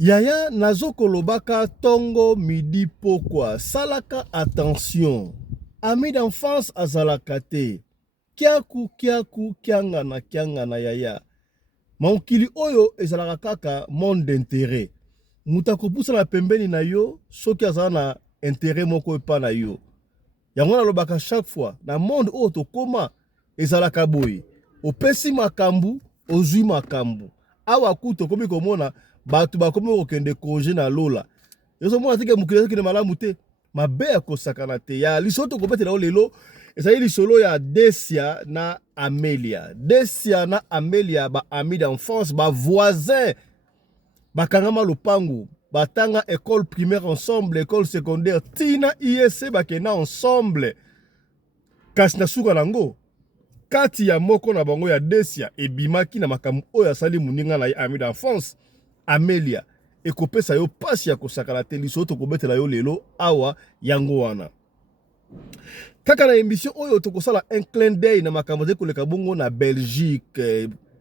Yaya nazo kolobaka tongo midi pokwa salaka attention. Ami d'enfance azalaka te. Kiaku kiangana yaya. Mokili oyo ezalaka kaka monde d'intérêt. Muta kopusa na pembeni na yo soki azala na intérêt moko epa na yo. Yango nalobaka chaque fois na monde oyo tokoma ezalaka boye. Opesi makambu, ozwi makambu. Awa kuto komi komona batu bakomi kokende congé na lola. Yoso mona tike mukile soki ne malamu te. Mabe ya kosakana te. Ya lisoto kobetela lelo ezali lisolo ya Desia na Amelia. Desia na Amelia ba amis d'enfance, ba voisins. Bakangama lopangu. Batanga école primaire ensemble, école secondaire. Tina ISC bakena ensemble. Kasi na suka nango. Kati ya moko na bango ya Desia ebimaki na makambo oyo asali muninga na ami d'enfance Amelia ekopesa yo pasi ya kosakala te lisoto kobetela yo lelo awa yango wana. Kaka na émission oyo tokosala un clin d'œil na makambo koleka bongo na Belgique.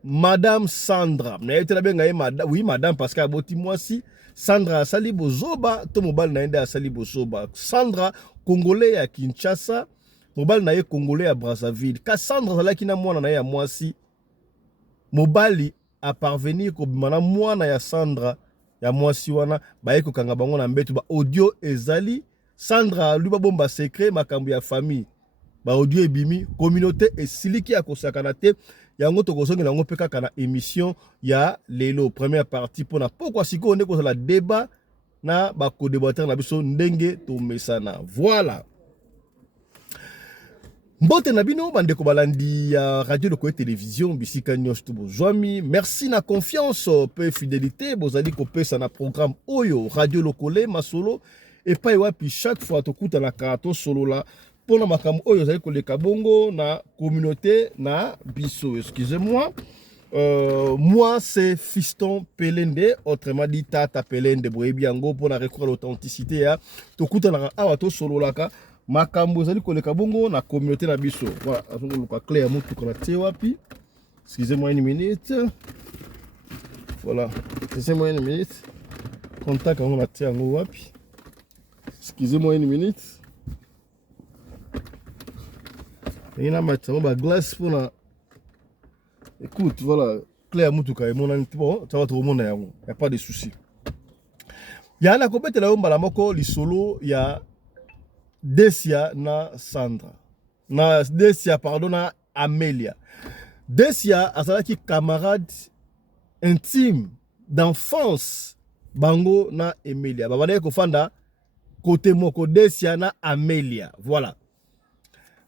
Madame Sandra na yetela benga ye madame, oui madame parce que aboti mwasi. Sandra asali bozoba to mobali na yende asali bozoba. Sandra congolais ya Kinshasa, mobali na ye congolais ya Brazzaville. Cassandra zalaki na mwana na ye ya mwasi. Mobali a parvenir ko bimana mwana ya Sandra ya mwasi wana baye ko kanga bango na mbetu ba audio ezali. Sandra lui ba bomba secret makambo ya famille. Ba audio ebimi communauté esiliki ya kosakana te. Yango tokosongi nango pe kaka na émission ya lelo première partie pona pourquoi siko onde ko la débat na ba ko débatteur na biso ndenge to mesana. Voilà. Mbote na bino bandeko balandi ya radio de télévision bisika nyos to bozwami. Merci na confiance pe fidélité bozali ko pesa na programme oyo radio lokole masolo et pa wapi chaque fois to kuta na karato solo la pona makambo oyo zali koleka bongo na communauté na biso. Excusez-moi. Moi c'est Fiston Pelende, autrement dit Tata Pelende boyebiango pour la recours à l'authenticité ya to kuta na awa to solo laka. Makambo zali koleka bongo na communauté na biso. Voilà, azongo luka clair mutu kona te wapi. Excusez-moi une minute. Voilà, excusez-moi une minute. Contact on a te yango wapi. Excusez-moi une minute. Il y a ma glace pour la. Écoute, voilà, clair mutu ka mon bon, ça va tout le monde ya. Y a pas de souci. Ya na kopete la omba la moko li solo ya Desia na Sandra. Na Desia, pardon, na Amelia. Desia azalaki camarade intime d'enfance bango na Amelia. Babade ko fanda côté moko Desia na Amelia. Voilà.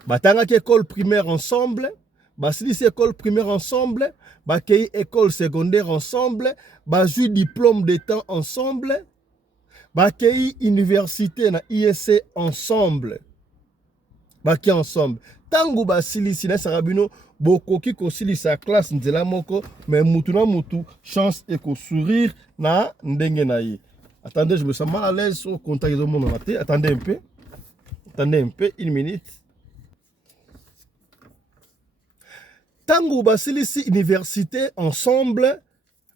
Batanga ki école primaire ensemble, basilisi école primaire ensemble, bakei école secondaire ensemble, bazui diplôme d'état ensemble. Bakei université na ISC ensemble. Baki ensemble. Tangu basilisi na sarabino bokoki kosilisa classe nzela moko mais mutu na mutu chance et ko sourire na ndenge na ye. Attendez, je me sens mal à l'aise sur contact de mon maté. Attendez un peu. Attendez un peu, une minute. Tangu basilisi université ensemble.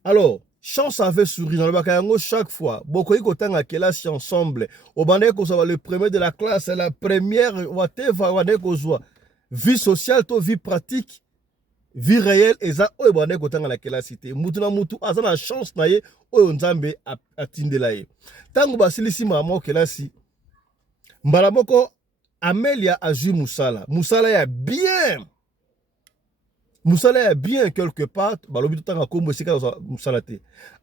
Alors chance avait souri dans le bakayango chaque fois. Beaucoup de temps à classe ensemble. Au bandé qu'on soit le premier de la classe, la première, whatever, vie sociale, vie pratique, vie réelle, et ça, au bandé qu'on à la classe. Moutou na moutou, a la chance na ye, au nzambe a tindela ye. Tango basilisi maman classe, mbalamoko Amelia a joué Moussala. Moussala est bien. Moussala est bien quelque part, balobi tout en combo sika Moussala te.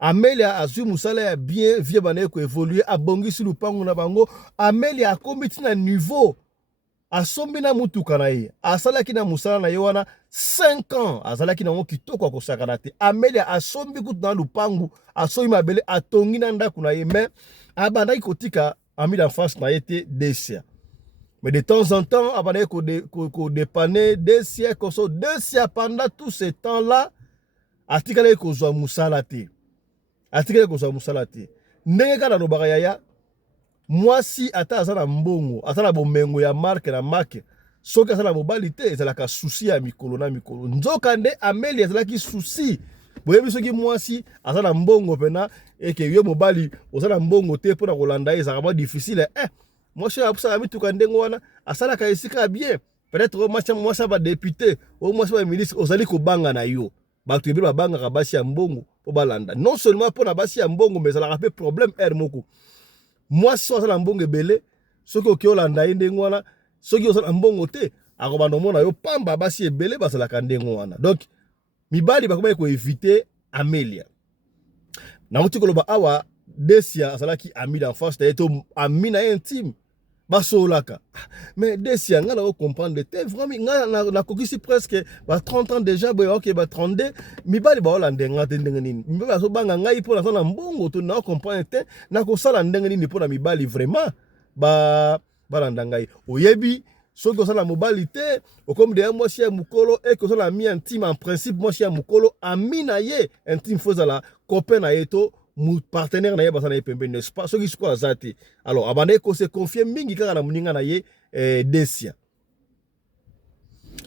Amelia a su Moussala est bien, vie bané ko évoluer a bongi sur le pango na bango. Amelia a combi na niveau a sombi na mutu kanaye. A salaki na Moussala na yowana 5 ans. A salaki na ngo kitoko ko sakana te. Amelia a sombi kutu na lupangu, a sombi mabele a tongi na ndaku na ye mais a bandaki kotika ami d'enfance na yete Desia. Mais de temps en temps, avant qu'on dépanne des siècles, pendant tout ce temps-là, atikale ko zo musala te. Atikale ko zo musala te. Ndenge kana no bagaya, moi si ata azana mbongo, ata na bomengo ya marque na marque, soki azana mobali te, ezalaka souci ya mikolo na mikolo. Nzokande Amelia ezalaki souci boyebi soki mwasi aza na mbongo pena eke yo mobali oza na mbongo te mpona kolanda ye ezalaka difficile mwasi oyo apusaka mituka ndenge wana asalaka esika bien peut-être mwasi aba député o mwasi ba ministre ozali kobanga na yo bato ebele babangaka basi ya mbongo po balanda non seulement mpona basi ya mbongo mais ezalaka mpe problème moko mwasi oyo aza na mbongo ebele soki oki olanda ye ndenge wana soki oza na mbongo te akobanda omona yo pamba basi ebele bazalaka ndenge wana donc mibali bakomaki koevite Amelia nauti koloba awa Desia azalaki ami d'enfance na ye to ami na ye intime basolaka mais Desia nga na comprendre te vraiment nga na kokisi presque ba 30 ans déjà boy ok ba 32 mibali ba olande nga te ndenge nini mibali bazobanga ngai mpo na na mbongo to na comprendre te na kosala ndenge nini mpo na mibali vraiment balanda ngai oyebi soki osala mobali te okomi deya mwasi ya mokolo eke osala ami intime en principe mwasi ya mokolo ami na ye intime fo ezala copain na ye to partenaire na ye baza na ye pembeni n'est-ce pas soki sikoyo aza te alors abandaki kose confie mingi kaka na moninga na ye Desia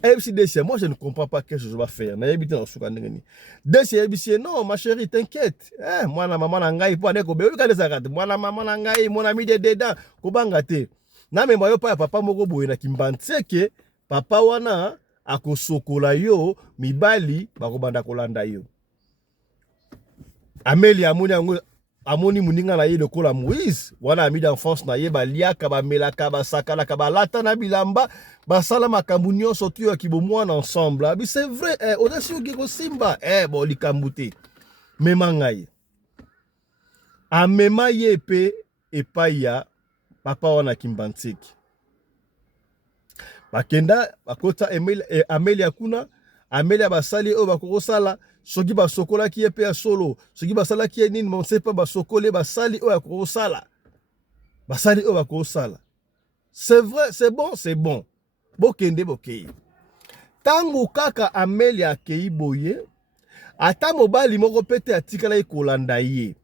ayebisi Desia moi je ne comprends pas quelque chose je vais faire nayebi te na suka ndenge nini Desia ayebisi ye non ma chérie t'inquiète mwana mama na ngai mpo andeko beyobi kaka ezalaka te mwana mama na ngai mon ami de dedans kobanga te na memba yo pa ya papa moko boye na kimbantseke papa wana akosokola yo mibali bakobanda kolanda yo Amelia amoni muninga na ye lokola Moïse wana ami d'enfance na ye baliaka bamelaka basakalaka balata na bilamba basala makambo nyonso tu ya kibomwana ensemble abi c'est vrai odasi oki kosimba bon likambo te mema ngai amema ye pe epai ya papa wana kimbantseki bakenda bakota Amelia kuna Amelia basali oyo bakokosala soki basokolaki ye pe ya solo soki basalaki ye nini monsepa basokole basali oyo akokosala basali oyo bakokosala c'est vrai c'est bon bokende bokei tango kaka Amelia akei boye ata mobali moko pete atikala ye kolanda ye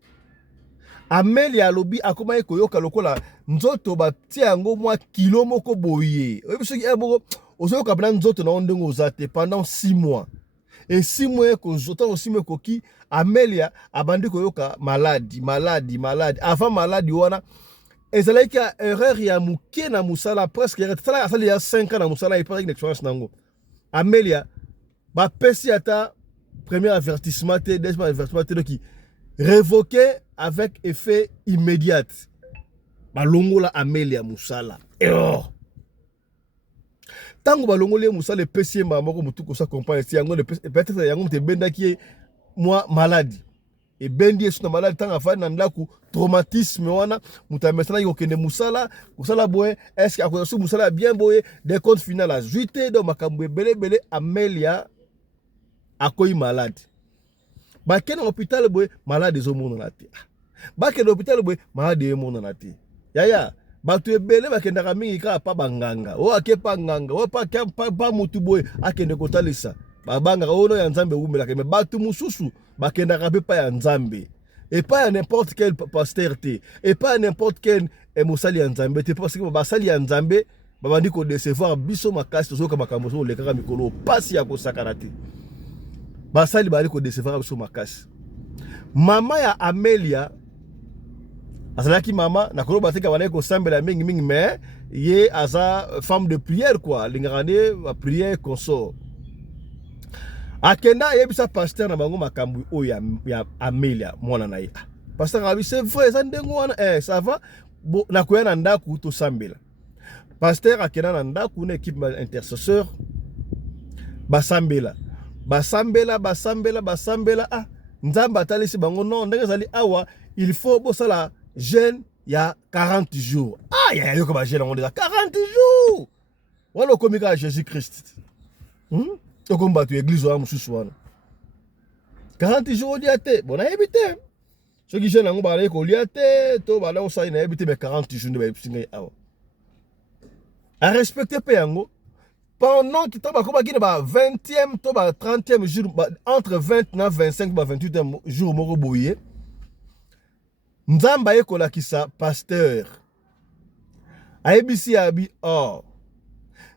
Amelia alobi akomaki koyoka lokola nzoto batia yango mwa kilo moko boye oyebi soki moko ozoyoka pena nzoto na ndenge oza te pendant 6 mois et 6 mois kozota 6 mois koki Amelia abandi koyoka maladi avant maladi wana ezalaki erreur ya muke na musala presque erreur asali ya 5 ans na musala et pas une expérience nango Amelia bapesi ata premier avertissement te deuxième avertissement te donc révoqué avec effet immédiat balongola Amelia musala tango balongoli musala epesi mba moko mutu kosa comprendre si yango peut-être yango te bendaki moi maladie et bendi esu na maladie tango afani na ndaku traumatisme wana mutu amesana yokende musala kusala boye est-ce que akosa musala bien boye des comptes final à juité donc makambo belé Amelia akoyi malade bakena hôpital boye malade ezomona na te bakena hôpital boye malade ezomona na te yaya bato ebele bakendaka mingi kaka pa banganga o ake pa nganga o pa mutu boye akende kotalisa babangaka ono ya nzambe umelaka me bato mususu bakendaka mpe pa ya nzambe et pas à n'importe quel pasteur te et pas à n'importe quel mosali ya nzambe te parce que basali ya nzambe babandi ko décevoir biso makasi tozoka makambo so lekaka mikolo pasi ya kosakana te basali bali ko décevoir biso makasi mama ya Amelia azalaki mama na koloba tika wana ko sambela mingi mais ye aza femme de prière quoi lingane va prière consort akenda yebisa pasteur na bango makambu oyo ya Amelia mwana na ye pasteur abi c'est vrai ça ndengo wana ça va na koya na ndaku to sambela pasteur akenda na ndaku na équipe intercesseur basambela nzamba atalisi bango non ndenge zali awa il faut bosala jeûne ya 40 jours ya yo ko ba jeûne on déjà 40 jours wala komika Jésus Christ to komba tu église wa mususu wana 40 jours dia te bona ebite so ki jeûne ngo ba la ko lia te to ba la osai na ebite mais 40 jours ba singa awa a respecter pe yango pendant que tu as 20e, 30e jour, entre 29, 25 et 28e jour, moko boye, Nzamba ekola kisa pasteur. Aebisi abi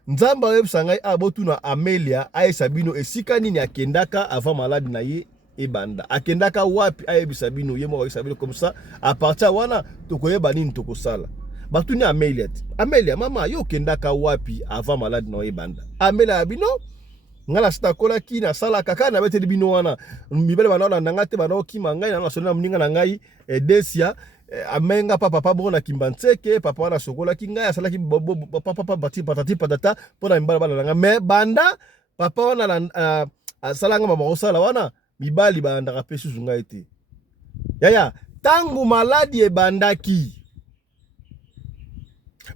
Nzamba web sangai abotuna Amelia aesabino esika nini akendaka avant malade na ye ebanda akendaka wapi ayebisa bino ye mo sabino comme ça à partir wana tokoyeba nini tokosala batuni Amelia mama yo kendaka wapi avant malade no ebanda Amelia bino ngala sita kola ki na sala kaka na bete bino wana mibele bana na ngate bana okima ngai na sona mninga na ngai Desia amenga papa bona kimbantseke papa wana sokola ki ngai asala ki papa bati patati patata pona mbala bana nga me banda papa wana asala nga mama osala wana mibali banda ka susu ngai te yaya tangu maladi ebandaki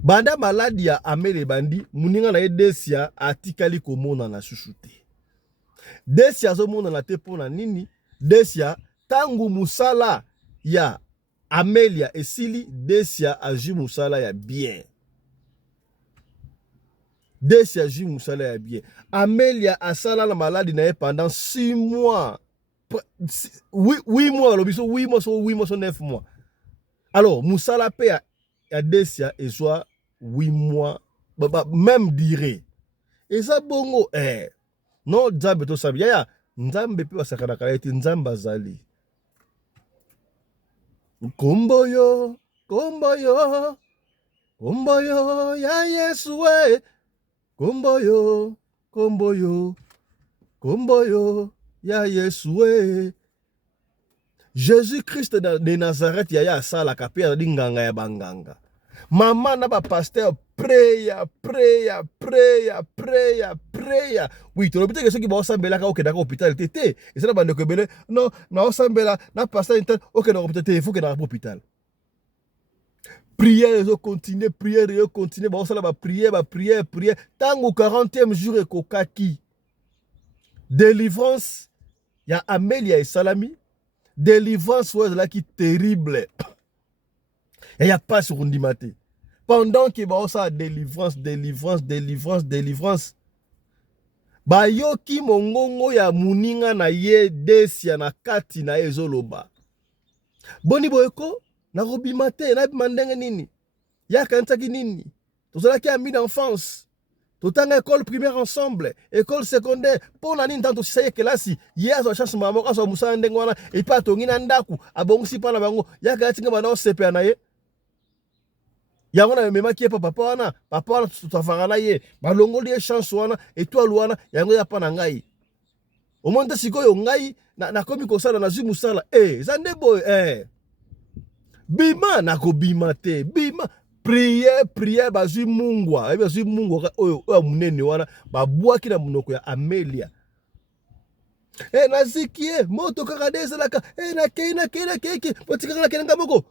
banda maladi ya Amelia bandi muninga na Desia atikali komona na susu te Desia zo mona na te pona nini Desia tangu musala ya Amelia esili Desia agi musala ya bien Desia agi musala ya bien Amelia asala la maladi na ye pendant 6 mois 8 mois lobiso 8 mois so 9 mois alors musala pe ya Desia ezwa 8 mois même dire et ça bongo non nzambe to sabi ya nzambe pe basakana kala ete nzambe azali komboyo ya Yesu we komboyo ya Yesu we Jésus-Christ de Nazareth ya sala kapia dinganga ya banganga mama na ba pasteur prayer oui to lobite que ceux qui vont sambela ka okenda ka hôpital tété et ça na bande ko belé non na sambela na pasteur intel okenda hôpital té il faut que na hôpital prière ils continuer ba sala ba prière tango 40e jour ekokaki délivrance ya Amelia et Salami délivrance ouais là qui terrible et y a pas sur Ndimate pendant que ba ça délivrance ba yoki mongongo ya muninga na ye Desia na kati na ezoloba boni boyeko na robimate na bimandenge nini ya kantaki nini tozala ki ami d'enfance totanga école primaire ensemble école secondaire pona nini tanto sisaye kelasi ye azo chance mama azo musala ndenge wana et pas tongi na ndaku abongisi pa na bango ya katinga bana osepe na ye yango na mema ki papa wana tutafanga na ye balongoli ye chance wana étoile wana yango ya pa na ngai omonte sikoyo ngai na komi kosala na zimu sala zande boy bima na ko bima te bima prière bazwi mungwa oyo munene wana babwaki na munoko ya Amelia nazikie moto kaka dezelaka na keke potika na kenanga boko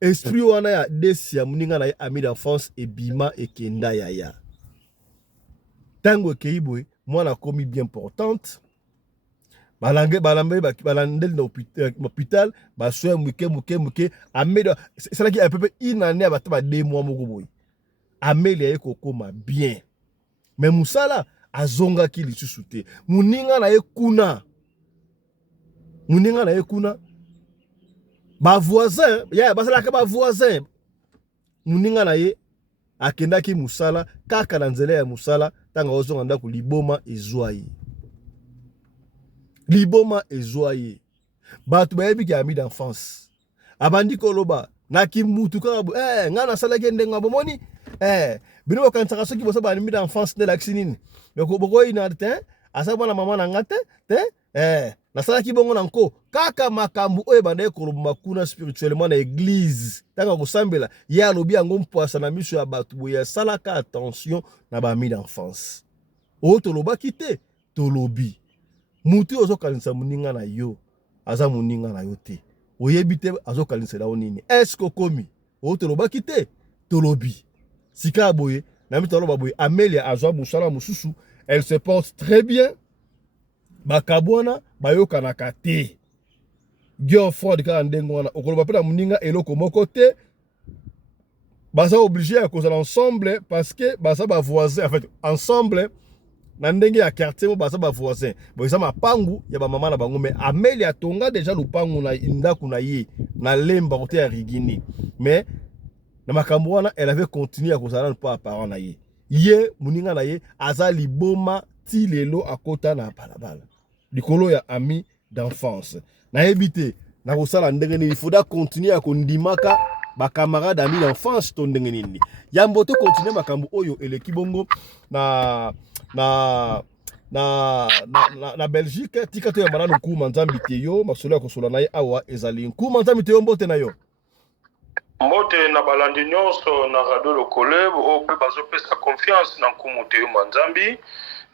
esprit wana ya Desia muninga na ye ami d'enfance ebima ekenda ya tango keibwe mwana komi bien importante balandeli na hôpital baswe muke Amelia c'est là qui a peu une année ba 2 mois moko boy Amelia ekokoma bien mais musala azonga ki lisusu te muninga na ye kuna ba voisin basalaka ba voisin muninga na ye akendaki musala kaka na nzela ya musala tanga ozonga ndako liboma ezwaye batu bayebi ki ami d'enfance abandi koloba na kimutu kaka nga na salaki ndenga bomoni bino bakansaka soki bosa ba ami d'enfance de l'axinine boko ina te asa bana mama na ngate te nasalaki bongo na nko kaka makambu oyo banda kolomba kuna spirituellement na église tanga kosambela ye alobi yango mpwasa na miso ya bato boye asalaka attention na bami d'enfance oyo tolobaki te tolobi mutu ozokalinisa muninga na yo aza muninga na yo te oyebi te azokalinisa na nini est-ce okomi oyo tolobaki te tolobi sika boye na mitaloba boye Amelia azwa musala mususu elle se porte très bien bakabwana bayokanaka te girlfriend kaka ndenge wana okoloba mpe na muninga eloko moko te baza obligé ya kozala ensemble parce que baza bavoisin en fait ensemble na ndenge ya quartier mo baza bavoisin boza mapangu ya bamama na bango mais Amelia atonga déjà lupangu na ndako na ye na lemba kote ya rigini mais na makambo wana elle avait continué à kozala pa parent na ye muninga na ye aza liboma ti lelo akota na balabala likolo ya ami d'enfance. Nayebi te na kosala ndenge nini, il faudra continuer à kondimaka ba camarade amis d'enfance to ndenge nini. Yambo to continuer makambo oyo eleki bongo na na na Belgique tika to ya malanu nkuma nzambi te yo masolo ya kosola na ye awa ezali nkuma nzambi te yo mbote na yo. Mbote na balandi nyonso na radio lokole o pe bazopesa confiance na nkumu te yo manzambi.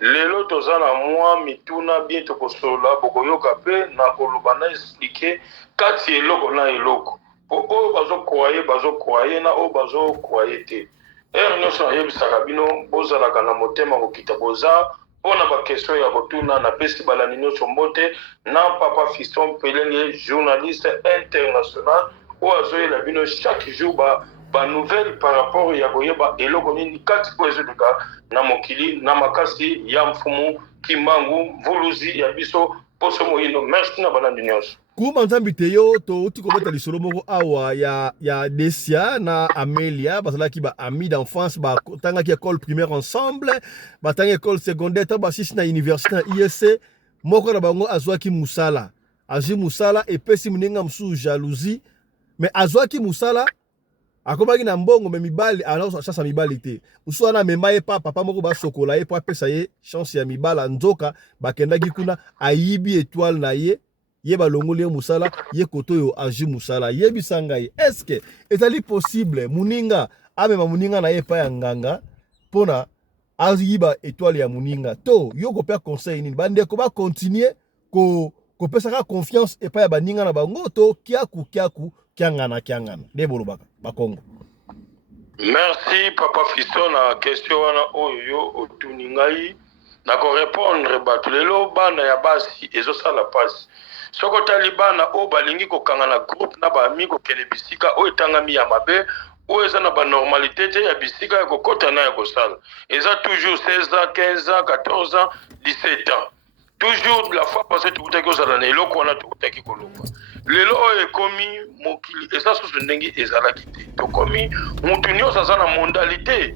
Lelo toza na mwa mituna bien tokosola bokoyoka pe na koloba na expliquer kati eloko na eloko. Po oyo bazokroye na oyo bazokroye te. Nyonso nayebisaka bino bozalaka na motema kokita boza mpona bakestion ya kotuna napesi balandi nyonso mbote na Papa Fiston Pelenge, journaliste international oyo azoyela bino chaque jour ba nouvelle par rapport ya koyeba eloko nini kati po ezoleka na mokili na makasi ya mfumu kimbangu mvuluzi ya biso poso moyindo. Merci na balandi nyonso. Kuma nzambi te yo touti kobeta lisolo moko awa ya Desia na Amelia bazalaki ba amis d'enfance batangaki école primaire ensemble batangi école secondaire ta basisi na université na IEC moko na bango azwaki musala azwi musala epesi muninga musu jalousie mais azwaki musala akomaki na mbongo me mibali alors chance ya mibali te musu wana mema ye papa moko basokola ye po apesa ye chance ya mibala nzoka bakendaki kuna ayibi étoile na ye ye balongoli musala ye koto yo agi musala ye bisanga ye est-ce que ezali possible muninga amema muninga na ye pa ya nganga pona ayiba étoile ya muninga to yo kopea conseil nini bandeko ba continuer kopesaka confiance epa ya baninga na bango to kiaku kiangana nde bolobaka bakongo. Merci Papa Fiston na question wana oyo yo otuni ngai na ko répondre bato lelo bana ya basi ezosala pasi soko tali bana o balingi kokanga na groupe na baami kokende bisika o etangami ya mabe o eza na banormalité te ya bisika ya kokota na ya kosala eza toujours 16 ans 15 ans 14 ans 17 ans toujours la fois passée tukutaki ozala na eloko wana tukutaki koloba lelo oyo ekomi mokili eza susu ndenge ezalaki te tokomi mutu nyonso aza na mondalité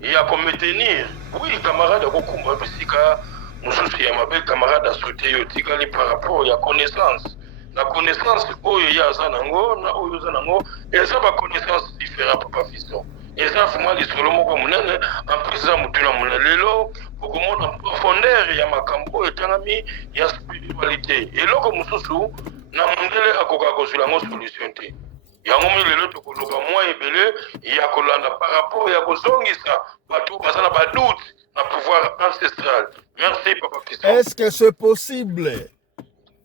ya kometenir oui camarade akokumba bisika mosusu ya mabe camarade asote yo tikali par rapport ya connaissance la connaissance oyo ya aza nango na oyo aza nango eza ba connaissance différent Papa Fiston eza fuma lisolo moko munene en plus eza mutu na munene lelo okomona profondeur ya makambo oyo etangami ya spiritualité eloko mosusu na mondele akoka kozula yango solution te yango mi lelo tokoloba mwa ebele ya kolanda par rapport ya kozongisa bato baza na badoute na pouvoir ancestral. Merci Papa Fiston. Est-ce que c'est possible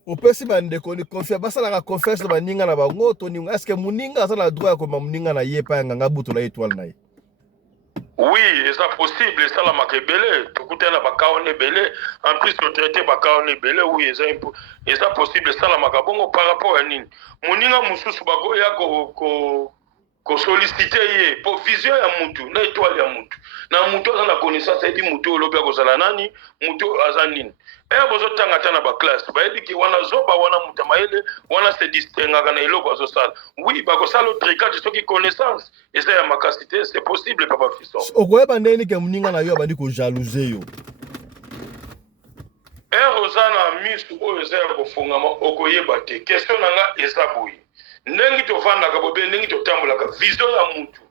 opesi bandeko ni confiance basalaka confiance na baninga na bango to ninga est-ce que muninga aza na droit ya koma muninga na ye pa ya nganga buto la étoile na ye? Oui, c'est possible, ça la makebele, tout côté na bakaone belé, en plus le traité bakaone belé, oui, c'est possible, ça la makabongo par rapport à nini. Moninga mususu bako ya ko solliciter ye pour vision ya mutu, na étoile ya mutu. Na mutu aza na connaissance edi mutu olobi akozala nani, mutu aza nini. Bozo tanga tana ba classe, ba edi ki wana zoba wana muta maele, wana se distinga na eloko azosala. Oui, bako sala tricage soki connaissance, et ça ya makasité, c'est possible Papa Fiston. Okoyeba ndeni ke muninga na yo abandi ko jalouser yo. Rozana misu oyo za ko fungama okoyeba te. Question nanga eza boyi. Ndengi tovandaka bobe ndengi totambolaka vision ya mutu.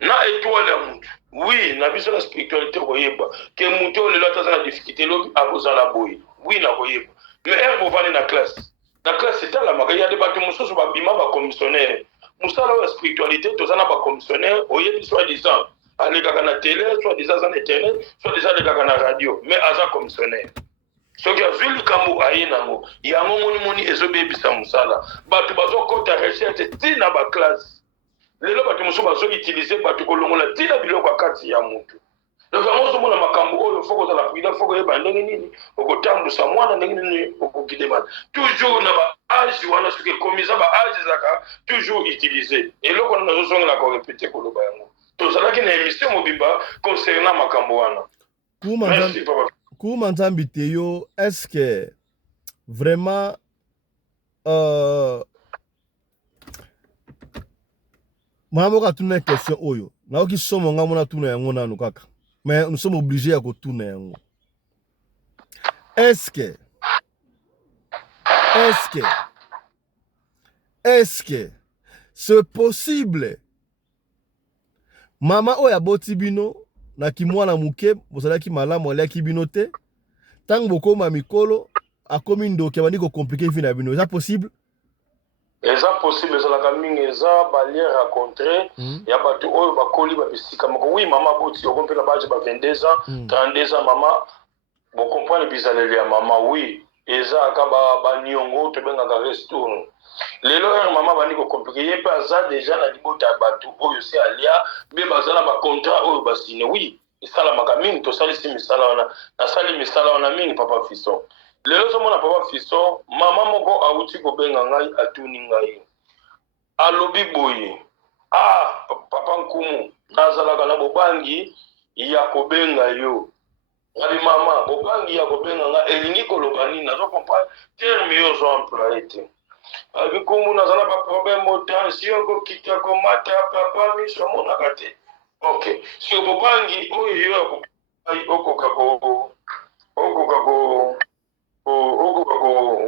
Na étoile ya mutu. Oui, na biso la spiritualité koyeba ke mutu lelo ataza na difficulté lobi akozala boyi. Oui na koyeba. Mais bovani na classe. Na classe c'est la maka ya de bato mususu babima ba commissionnaire. Musala wa spiritualité tozana ba commissionnaire oyebi soit disant alekaka na télé, soit disant na internet, soit disant alekaka na radio, mais aza commissionnaire. Soki azwi likambo aye nango yango moni ezobebisa musala bato bazokota recherche tina ba classe lelo bato mosusu bazoutilize bato kolongola tina biloko ya kati ya mutu donc yango ozomona makambo oyo foko ozala prudent foko oyeba ndenge nini okotambusa mwana ndenge nini okokidemana toujours na baage wana soki ekomisa baage ezalaka toujours utilize eloko wana nazozongela korepete koloba yango tozalaki na émission mobimba concernant makambo wana. Merci papa. Kuma nzambi te yo, est-ce que vraiment Mahamoka tuna une question oyo. Naoki somo nga mona tuna yango nanu kaka. Mais nous sommes obligés à tuna yango. Est-ce que Est-ce que c'est possible mama oyo aboti bino na kimwana muke bozalaki malamu aliaki bino te ntango bokoma mikolo akomi ndoki abandi kokomplike vi na bino eza possible? eza possible ezalaka mingi eza balie rencontre ya bato oyo bakoli babisika moko wi mama boti okompela baje ba 22 ans 32 ans mama bokomprendre bizaleli ya mama wi eza aka baniongo tobengaka restourne lelo ere mama bandi kokomplike ye mpe aza deja na libota ya bato oyo se alia mpe baza na bacontrat oyo basine wi esalamaka mingi tosalisi misala wana nasali misala wana mingi papa Fiston lelo ozomona papa Fiston mama moko awuti kobenga ngai atuni ngai alobi boye papa Nkumu nazalaka na bobangi ya kobenga yo ngai mama bobangi ya kobenga nga elingi koloba nini nazokomprendre terme yo ozoemploye te Nkumu nazala baproblème otension kokita komata papa miso monaka te ok so bobangi oyo yo okoka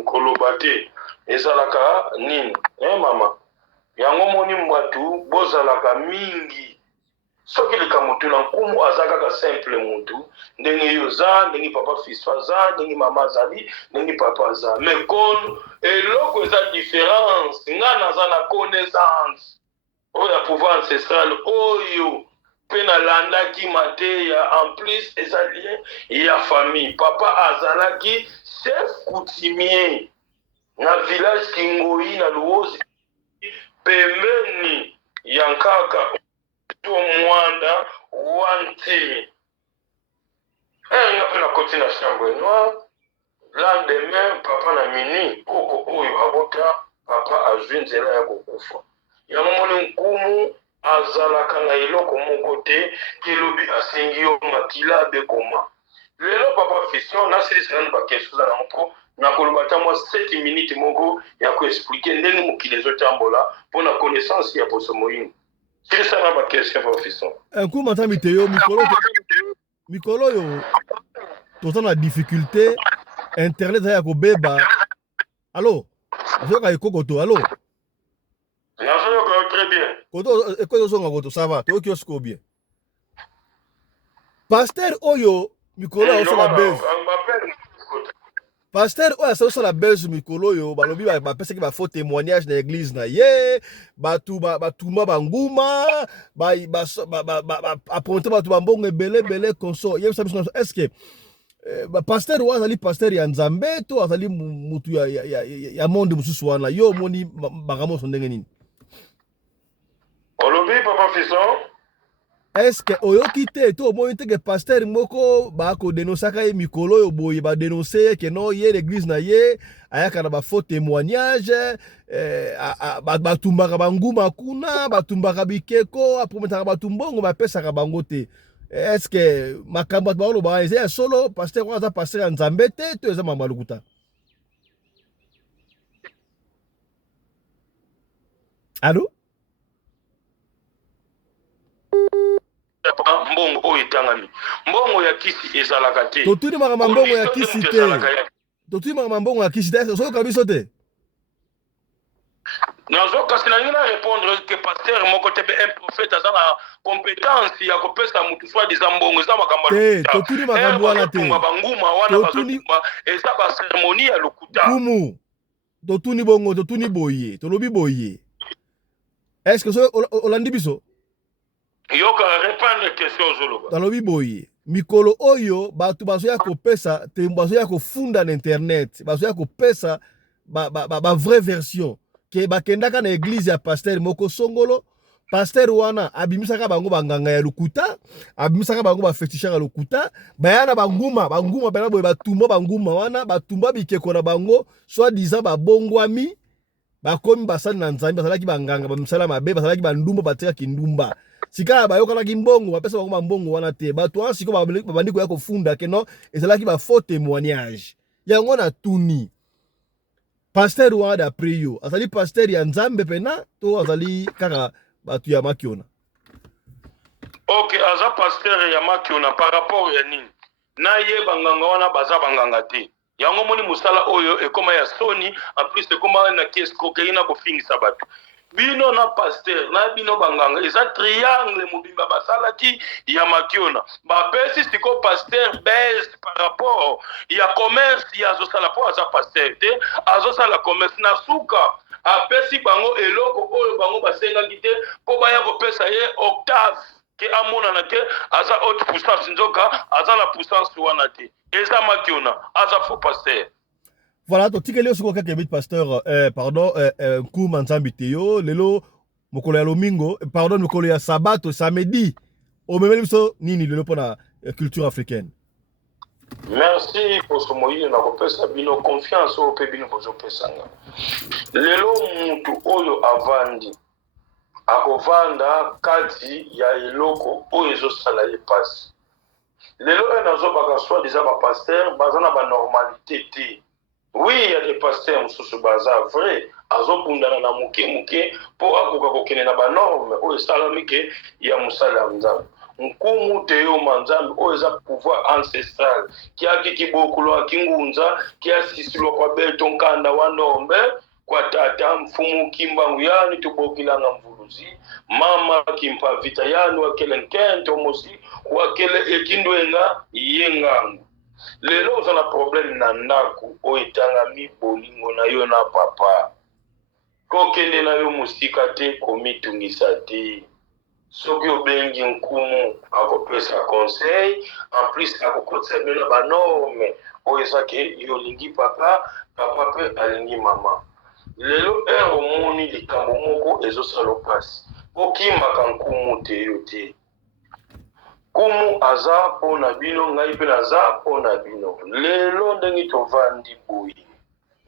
koloba te ezalaka nini mama yango moni mbatu bozalaka mingi soki likambo tuna Nkumu aza kaka simple mutu ndenge yo za ndenge papa Fiston aza ndenge mama azali ndenge papa aza mais kon eloko eza différence nga naza na connaissance oyo ya pouvoir ancestral oyo mpe nalandaki mateya en plus eza lien ya famille papa azalaki chef coutumier na village Kingoyi na Luozi pembeni ya nkaka to mwanda wantimi nga mpe nakoti na chambre noire lendemain papa na mini koko oyo abota papa azwi nzela ya kokufa yango moni Nkumu azalaka na eloko moko te kelobi asengi yo makila abekoma lelo papa Fiston nasilisana bakestion za na moko nakoloba ta mwa 7 minutes moko ya koexplike ndenge mokili ezotambola mpo na connaissance ya poso moyini silisana bakestion papa Fiston Nkumu ata miteyo mikolo oyo toza na difficulté internet ya kobeba allo azoyoka ekokoto allo nazoyoka très bien koto ekozonga koto ça va toyoki yo sikoyo bien paster oyo mikolo osala base paster oyo asali osala base mikolo oyo balobi bapesaki bafaux témoignage na église na ye batuma banguma aponte bato bambongo ebele consort yebisa biso est-ce que paster oyo azali paster ya nzambe to azali mutu ya monde mosusu wana yo omoni makambo nyonso ndenge nini olobi papa Fiston est-ce que oyoki te to omoni te ke paster moko bakodenosaka ye mikolo oyo boye badenonse ye ke no ye l'église na ye ayaka na bafaux témoignage batumbaka banguma kuna batumbaka bikeko aprometaka bato mbongo bapesaka bango te est-ce que makambo bato bakoloba eza ya solo paster oyo aza paster ya nzambe te to eza mambo ya lokuta allo mbongo oyo etangami mbongo ya kisi ezalaka te totuni makambo mbongo ya kisi te totuni makambo mbongo ya kisi te soyoka biso te nazokasi na ngai na répondre ke paster moko te mpe un prophète aza na compétence ya kopesa mutu soi-disant mbongo eza makambo te totuni makambo wana te banguma wana bazotumba eza baceremonie ya lokuta kumu totuni bongo totuni boye tolobi boye est-ce que so olandi biso yoka répondre question ozoloba talobi boye mikolo oyo bato bazoya kopesa te bazoya kofunda na internet bazoya kopesa ba vraie version ke bakendaka na église ya paster moko songolo paster wana abimisaka bango banganga ya lokuta abimisaka bango bafetishaka lokuta baya na banguma bana boye batumba banguma wana batumba bikeko na bango soi-disant babongwami bakomi basali na nzambe basalaki banganga bamisala mabe basalaki bandumba batikaki ndumba sika bayokalaki mbongo bapesa bango bambongo wana te bato wana siko babandi koya kofunda keno ezalaki bafaux témoignage yango na tuni paster wana d'après yo azali paster ya nzambe pena to azali kaka bato ya makiona ok aza paster ya makiona par rapport ya nini na ye banganga wana baza banganga te yango moni musala oyo ekoma ya soni en plus ekoma na escroquerie na kofingisa bato bino na pasteur na bino banganga eza triangle mobimba basalaki ya makiona bapesi siko pasteur base par rapport ya commerce ya azosala po aza pasteur te azosala commerce na suka apesi bango eloko oyo bango basengaki te mpo baya kopesa ye octave ke amonana ke aza haute puissance nzoka aza na puissance wana te eza makiona aza faux pasteur. Voilà, to tikeli osiko kaka bit pasteur pardon Nkouma Nzambi Teo lelo mokolo ya lomingo pardon mokolo ya sabato samedi omemeli biso nini lelo pona culture africaine. Merci pour ce moyen na kopesa bino confiance au pe bino bozopesanga lelo mutu oyo avandi akovanda kati ya eloko oyo ezosala ye pasi lelo oyo nazobaka soit déjà bapasteur baza na banormalité te. Oui, il y a des pasteurs mosusu baza vrai azobundana na muke mpo akoka kokende na banorme oyo esalami ke ya mosala ya nzambe nkumu Teo Manzambi oyo eza pouvoir ancestral kiaki kibokolo akingunza kiasisilwa kwa beto nkanda wa nombe kwa tata mfumu kimbangu yani tubokilanga mvuluzi mama kimpa vita yani wakele nkento mosi wakele ekindwenga yengangu lelo ozana problème na ndako oyo etangami bolingo na yo na papa kokende na yo mosika te komitungisa te soki obengi nkumu akopesa conseil en plus akokotisa bino na banorme oyo eza ke yo olingi papa papa mpe alingi mama lelo ere omoni likambo moko ezosala mpasi okimaka nkumu te yo te kumu aza mpo na bino ngai mpe naza mpo na bino lelo ndenge tovandi boye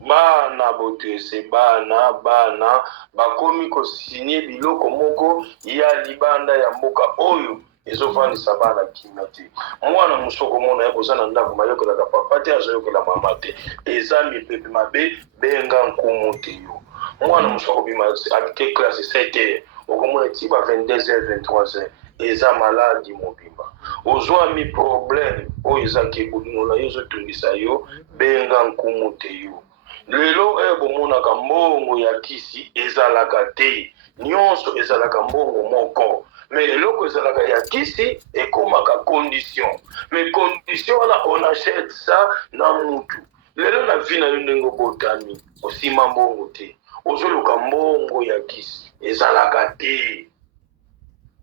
bana botese bana bakomi kosinye biloko moko ya libanda ya mboka oyo ezovandisa bana kimia te mwana mosoko mona yakoza na ndako mayokelaka papa te azoyokela mama te eza mipepe mabe benga nkumu te yo mwana mosoko bima abike classe 7 okomona ti ba 22h 23h eza maladi mobimba ozwami problème oyo ezaki bolingo na yo ezotungisa yo benga nkumu te yo lelo bomonaka mbongo ya kisi ezalaka te nyonso ezalaka mbongo moko mais eloko ezalaka ya kisi ekomaka condition mais condition wana on achète ça na mutu lelo na vi na yo ndenge obotami osima mbongo te ozoluka mbongo ya kisi ezalaka te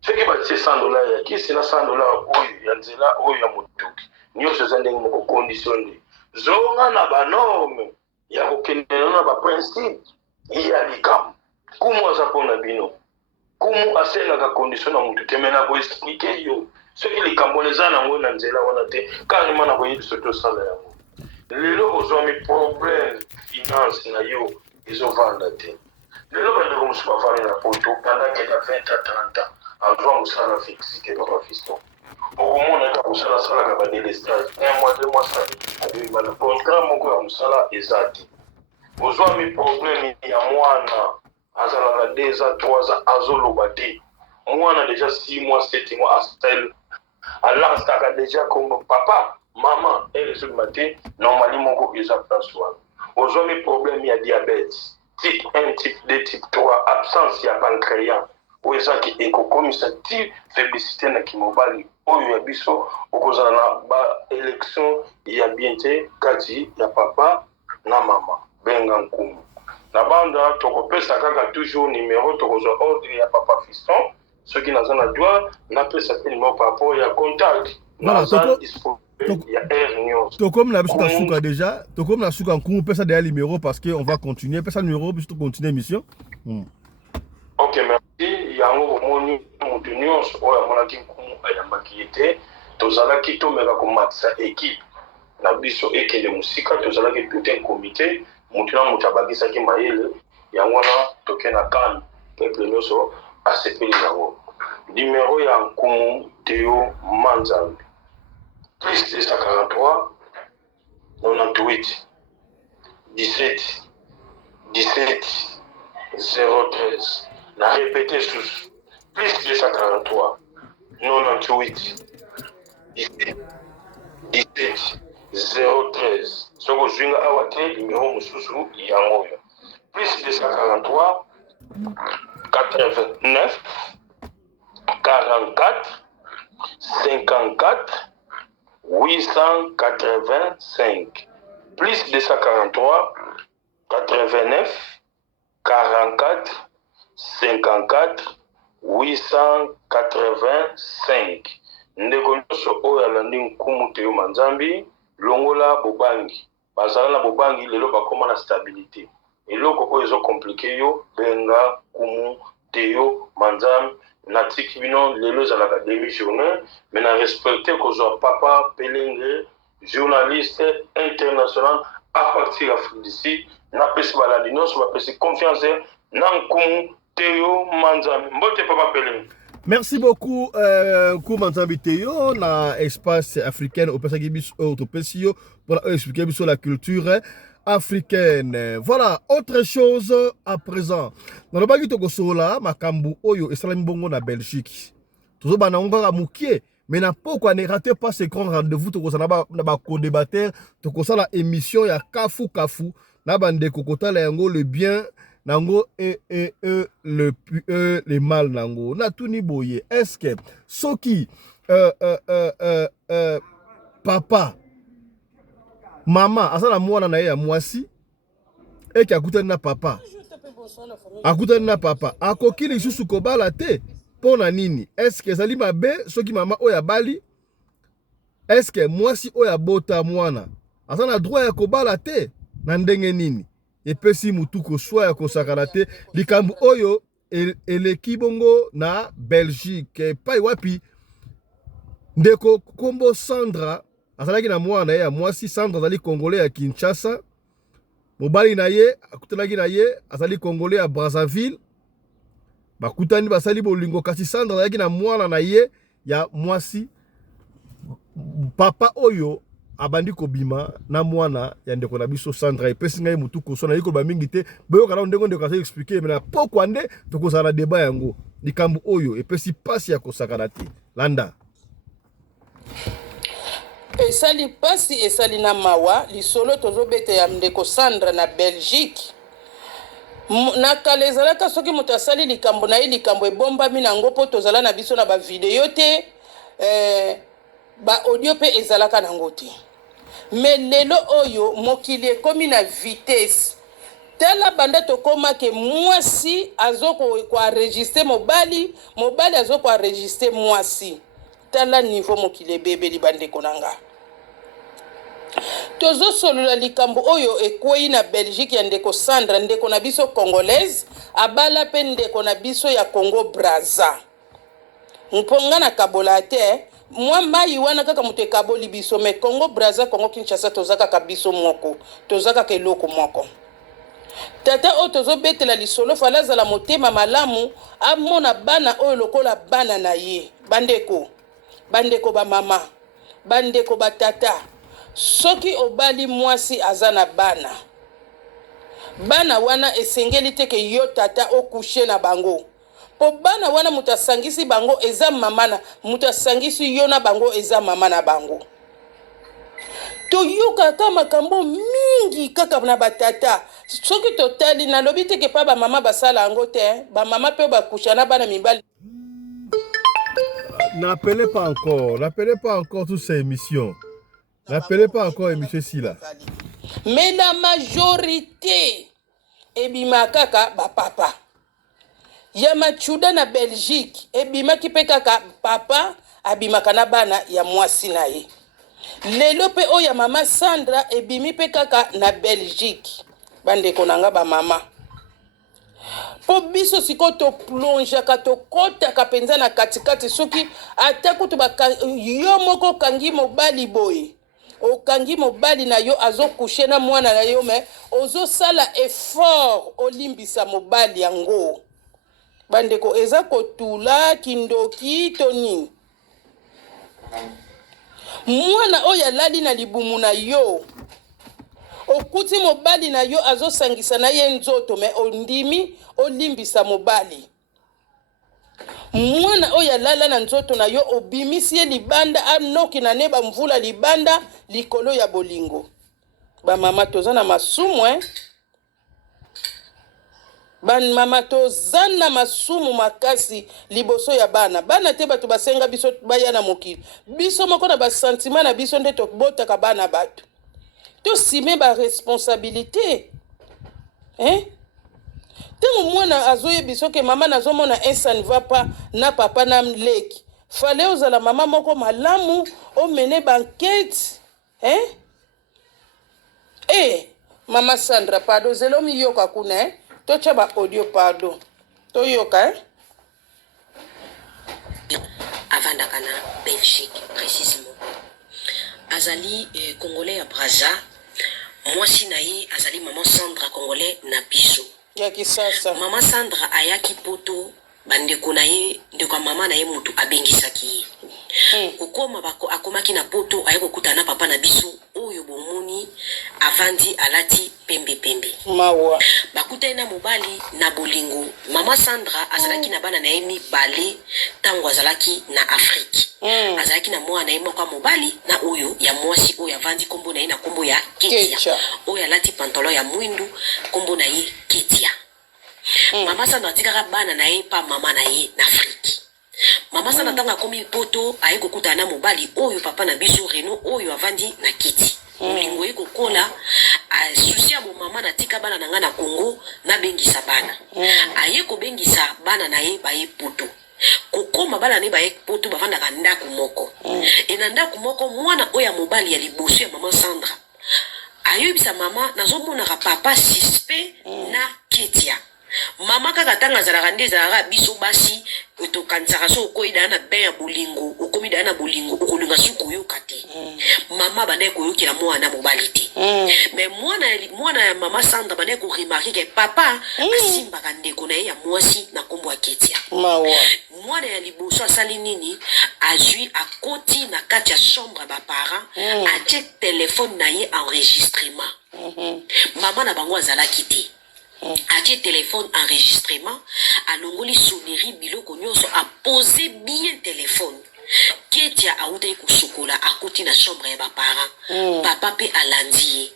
soki batie $100 ya kisi na $100 oyo ya nzela oyo ya motuki nyonso eza ndenge moko condition nde zonga na banorme ya kokende na baprincipe ya likambo kumu aza mpona bino kumu asengaka condition na motu te me na koexplike yo soki likambo eza nango na nzela wana te kanima na koyebi so tosala yango lelo ozwami problème finance na yo ezovanda te lelo bandeko mosusu bafandi na poto pandaketa 20 à 30 ans azwa mosala fixe te papa fiston okomona eka mosala asalaka badélestage 1 mois 2 mois abima na contrat moko ya mosala eza te ozwami problème ya mwana azalaka 2 ans 3 ans azoloba te mwana déjà 6 mois 7 mois astel alansaka déjà comme papa mama eresolima te normali moko eza place wana ozwami problème ya diabète type 1 type 2 type 3 absence ya pancréas oyo ezaki ekokomisa ti féblicité na kimobali oyo ya biso okozala na baélection ya bien te kati ya papa na mama benga nkumu na banda tokopesa kaka toujours numéro tokozwa ordre ya papa fiston soki naza na droit napesa pe numéro par rapport ya contact naza disponible ya air nyonso tokomi na biso tasuka déjà tokomi na suka nkumu pesa deya numéro parce que on va continuer pesa numéro biso tocontinue émission ok merci yango bomoni motu nyonso oyo amonaki nkumu ayambaki ye te tozalaki tomeka komatisa équipe na biso ekende mosika tozalaki tout un comité motu na motu abakisaki mayele yango wana toke na kane peuple nyonso asepeli yango numéro ya nkumu Teo Manzambi plus 243 98 17 17 013 na répété sous plus 243 98 17 17 013. Soko Zwinga Awate, numéro Moussoussou, Yangoyo. Plus 243 89 44 54 885. Plus 243 89 44 54 885. Ndeko nyonso oyo alandi nkumu te yo manzambi longola bobangi bazala na bobangi lelo bakoma na stabilité eloko oyo ezo komplike yo benga kumu te yo manzambi natiki bino lelo ezalaka demi-journée mais na respecte kozwa papa pelenge journaliste international à partir d'Afrique d'ici napesi balandi nyonso bapesi confiance na nkumu te yo manzambi mbote papa pelenge. Merci beaucoup, Koumanzambi Teyo, na espace africain au Pesagibis pour expliquer sur la culture africaine. Voilà, autre chose à présent. Dans le bagui Togosola, Makambu Oyo et Salambongo na Belgique. Toujours bananga moukier, mais n'a pas ne ratez pas ce grand rendez-vous Togosana na co-débatteur, Togosala émission ya Kafu Kafu, na bande kokota la yango le bien. Nango le mal nango na tuni boye est-ce que soki papa mama asala mwana na ye ya mwasi eki akutani na papa akoki lisusu kobala te pona nini est-ce que ezali mabe soki mama oyo abali est-ce que mwasi oyo abota mwana asala droit ya kobala te na ndenge nini epesi mutuko swa ya kosakana te likambu oyo eleki bongo na Belgique pai wapi ndeko kombo Sandra azalaki na mwana ya mwasi Sandra azali congolais ya Kinshasa mobali na ye akutanaki na ye azali congolais ya Brazzaville bakutani basali bolingo kasi Sandra azalaki na mwana na ye ya mwasi papa oyo abandi kobima na mwana ya ndeko na biso Sandra epesi ngai mutu kosona yiko ba mingi te boyo kana ndenge ndeko ka expliquer mais na pokwa nde tokozala débat yango likambu oyo epesi pasi ya kosakana te landa esali pasi esali na mawa lisolo tozobete ya ndeko Sandra na Belgique na kala ezalaka soki moto asali likambo na ye likambo ebombami nango mpo tozala na biso na bavideo te ba audio pe ezalaka nango te mais lelo oyo mokili ekomi na vitesse tala banda tokoma ke mwasi azoko ko enregistrer mobali azoko enregistrer mwasi tala niveau mokili ebebeli bandeko nanga tozo solola likambo oyo ekwei na Belgique ya ndeko Sandra ndeko na biso congolaise abala pe ndeko na biso ya Congo Brazza mponga na kabola te moi mai wana kaka mutu ekaboli biso me Congo Brazza Congo Kinshasa tozaka kabiso moko tozaka keloko moko tata o tozobetela lisolo fala azala motema malamu amona bana oyo lokola bana na ye bandeko ba mama bandeko ba tata soki obali mwasi azana bana wana esengeli te ke yo tata okushe na bango po bana wana mutu asangisi bango eza mamana mutu asangisi yo na bango eza mama na bango toyoka ka makambo mingi kaka na batata soki totali nalobi te ke pa bamama basala yango te bamama mpe bakusha na bana mibali. N'appelez pas encore toutes ces émissions. N'appelez pas encore émission si là. Mais la majorité ebima kaka papa. Ya machuda na Belgique ebima kipe kaka papa abimaka na bana ya mwasi na ye. Lelo pe o ya mama Sandra ebimi pe kaka na Belgique. Bandeko nanga ba mama. Po biso siko to plonge ka to kota ka penza na katikati soki atako to yo moko kangi mobali boy. Okangi mobali na yo azo coucher na mwana na yo me ozo sala effort olimbisa mobali yango. Bandeko eza kotula kindoki toni. Mwana oya lali na libumu na yo. Okuti mobali na yo azo sangisa na ye nzoto me ondimi olimbisa mobali. mwana oyo alala na nzoto na yo obimisi ye libanda anoki na neba mvula libanda likolo ya bolingo. Bamama toza na masumu mama tozana masumu makasi liboso ya bana te bato basenga biso baya na mokili biso moko na basentima na biso nde tobotaka bana bato tosime baresponsabilité ntango mwana azoyebi soki mama nazomona ça ne va pas na papa na leki fale ozala mama moko malamu omene bankete mama Sandra pardon zelo miyoka kuna tocha ba audio pardon toyoka avant d'Akana, Belgique précisément azali congolais à Brazza moi sinaye azali maman Sandra congolais na biso ya kisasa maman Sandra ayaki poto bandeko na ye ndeko mama na ye mutu abengisaki ukoma bako akomaki na poto ayeko na papa na biso oyo bomoni avandi alati pembe mawa bakuta na mobali na bolingo mama Sandra azalaki na bana na ye mibale tango azalaki na Afrique azalaki na mwana na ye moko mobali na oyo ya mwasi oyo avandi kombo na ye na kombo ya Ketia oyo alati pantalon ya mwindu kombo na ye Ketia mama Sandra tikaka bana na ye pa mama na ye na Afrique mama Sandra tanga komi poto ayeko kuta na mobali oyo papa na biso Reno oyo avandi na kiti Lingo yeko kola asusi ya mama na tika bana na na Congo na bengisa bana ayeko bengisa bana na ye ba ye poto kokoma bana ne ba ye poto bavanda ka ndako moko ena ndako moko mwana oya mobali ya liboso ya mama Sandra ayebisa mama nazomona ka papa suspect na Ketia mama kaka tanga zalaka nde zalaka biso basi tokanisaka so okoyida na ben ya bolingo okomida na bolingo okolinga suku oyoka te mama banaye koyokela mwana mobali te mais mwana ya mama Sandra banaye koremarke ke papa asimbaka ndeko na ye ya mwasi na kombo ya Ketia mwana ya liboso asali nini azwi akoti na kati ya chambre baparent atie telefone na ye enregistrement mama na bango azalaki te atie téléphone enregistrement alongoli sonnerie biloko nyonso a posé bien téléphone Ketia autaki kosokola akoti na chambre ya baparent papa pe alandi ye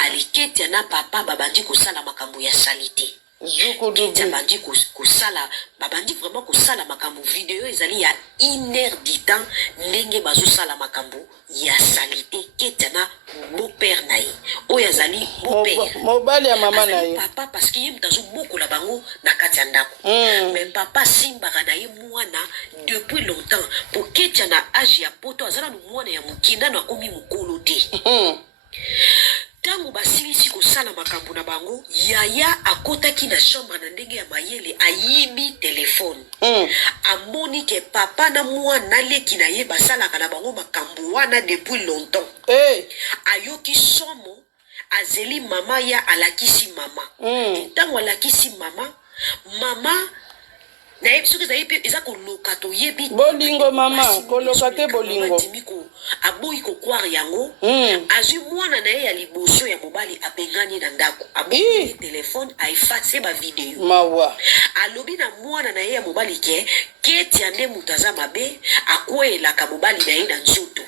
ali Ketia na papa babandi kosala makambo ya salite Ketia bandi kosala babandi vraiment kosala makambo vidéo ezali ya 1 heure du temps ndenge bazosala makambo ya salite Ketia na beau-père na ye oyo azali beau-père mobali ya mama na ye papa parce que ye mutazo boko la bango na kati ya ndako mais papa simbaka na ye mwana depuis longtemps pour Ketia na âge ya poto azala no mwana ya mukinda na komi mukolo te tango basilisi kosala makambo na bango yaya akotaki na chambre na ndenge ya mayele ayibi telefone amoni ke papa na mwana leki na ye basalaka na bango makambo wana depuis longtemps ayoki somo azeli mama ya alakisi mama ntango alakisi mama na yebi soki ezali mpe eza koloka toyebi bolingo mama koloka te bolingo aboyi kokware yango azwi mwana na ye ya liboso ya mobali abengani na ndako aboyi telefone aefase bavideo mawa alobi na mwana na ye ya mobali ke Ketia nde moto aza mabe akwelaka mobali na ye na nzoto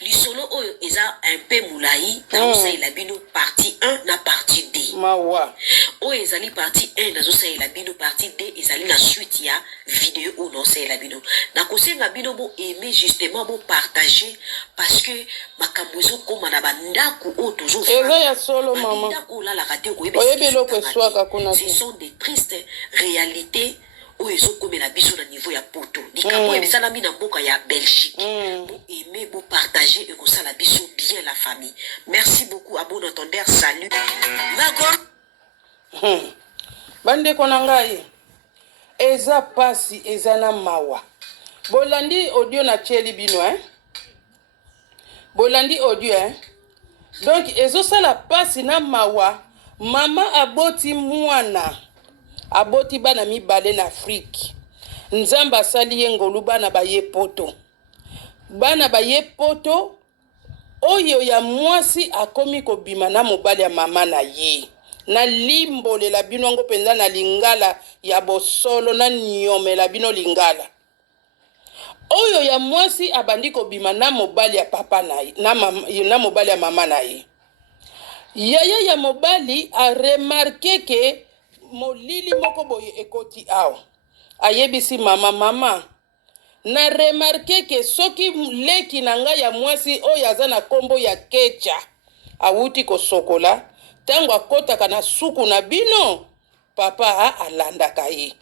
lisolo oyo eza un peu mulai na osalela bino partie 1 na partie 2 mawa oyo ezali partie 1 nazosalela bino partie 2 ezali na suite ya video oyo naosalela bino nakosenga bino bo aimer justement bo partager parce que makambo ezokoma na bandako oyo eza ya solo mama bandako olalaka te oyebi eloko eswaka kuna ce sont des tristes réalités oyo ezokomela biso na niveau ya poto likambo ebisalami na mboka ya Belgique bo aimer bo partager ekosala biso bien la famille merci beaucoup à bon entendeur salut d'accord bandeko na ngai eza pasi eza na mawa bolandi audio na tieli bino bolandi audio donc ezosala pasi na mawa mama aboti mwana aboti bana mibale na Afrique nzamba asali ye ngolu bana baye poto oyo ya mwasi akomi kobima na mobali ya mama na ye na limbolela bino yango mpenza na lingala ya bosolo na niomela bino lingala. Oyo ya mwasi abandi kobima na mobali ya papa na ye, na mobali ya mama na ye. Yaya ya mobali a remarqué que molili moko boye ekoti awa. Ayebisi mama na remarqué que soki leki na ngai ya mwasi oyo aza na kombo ya Kecha awuti kosokola tango akotaka na suku na bino papa alandaka ye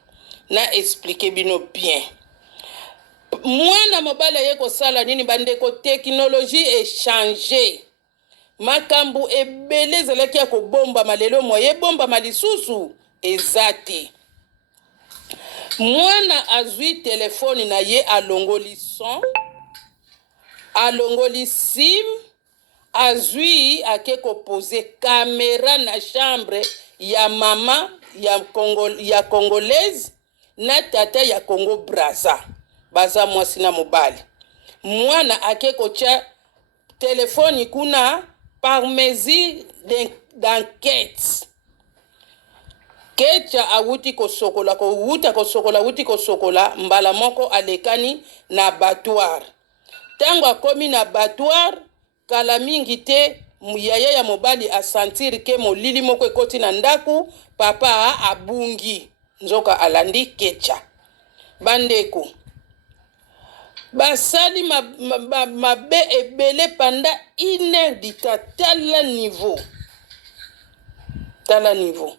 na expliquer bino bien. Mwana mobali ye kosala nini bandeko technologie échanger makambu ebele ezalaki ya kobomba malelo moye bomba malisusu ezati. Mwana azwi telefoni na ye alongoli son, alongoli sim, azwi ake kopose kamera na chambre ya mama ya congolaise na tata ya Congo Brazza. Baza mwasi na mobali. Mwana ake kocha telefoni kuna par mesure d'enquête. Kecha awuti kosokola wuti kosokola mbala moko alekani na battoir. Tango akomi na battoir kala mingi te yaya ya mobali a sentir ke molili moko ekoti na ndaku papa abungi nzoka alandi Kecha. Bandeko basali mabe ebele pendant 1 heure d'ita tala niveau.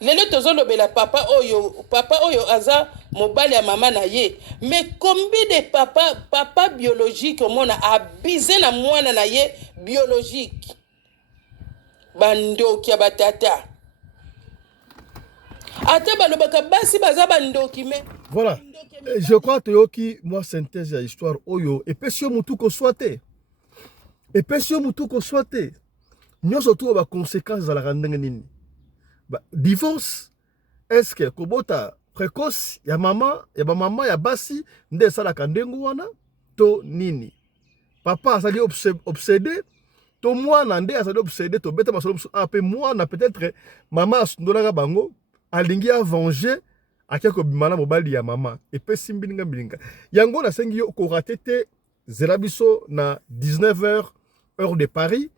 Lelo tozolobela papa oyo aza mobali ya mama na ye. Mais combien de papa biologique omona abusé na mwana na ye biologique. Bandoki ya batata. Ate balobaka basi baza bandoki me. Voilà. Je crois que yoki moi synthèse ya histoire oyo epesio mutu ko swate. Nyoso tu ba conséquences za la randenge nini. Divorce, est-ce que kobota précoce ya mama ya basi nde sala kandengu wana to nini? Papa asali obsédé to mwana nde asali obsédé to beta masolo ape mwana peut-être mama asundolaka bango alingi a venger akeko bimana mobali ya mama epe simbilinga yango na sengi yo ko ratete zelabiso na 19h heure de Paris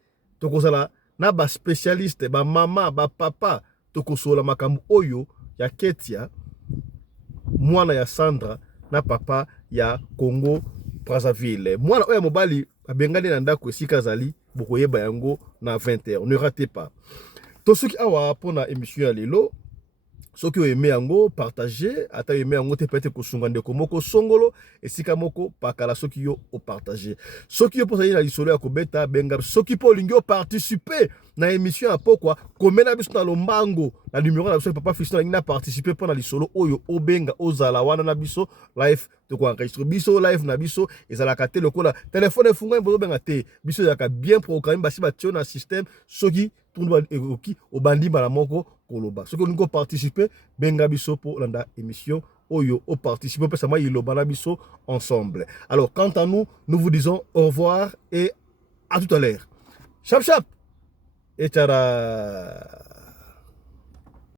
to kozala na ba spécialiste ba mama ba papa tokosola makambo oyo ya Ketia mwana ya Sandra na papa ya Congo Brazzaville. Mwana oyo mobali abengani na ndako esika zali bokoyeba yango na 20h. Ne ratez pas. To soki awa pona émission ya lelo soki o aimé yango partager ata aimé yango te peut-être kosunga ndeko moko songolo esika moko pakala soki yo o partager. Soki yo posa na lisolo ya kobeta benga soki po lingi o participer na émission ya pokwa komena biso na lombango na numéro na biso papa Fiston na participer pour na lisolo oyo obenga ozala wana na biso live to ko enregistrer biso live na biso ezala ka te lokola téléphone efunga mbozo benga te biso ya ka bien programmé basi ba tio na système soki tundu oki obandi bala moko koloba soki olingo participer benga biso pour landa émission oyo o participer pour sama iloba na biso ensemble. Alors quant à nous vous disons au revoir et à tout à l'heure. Chap chap et tchara.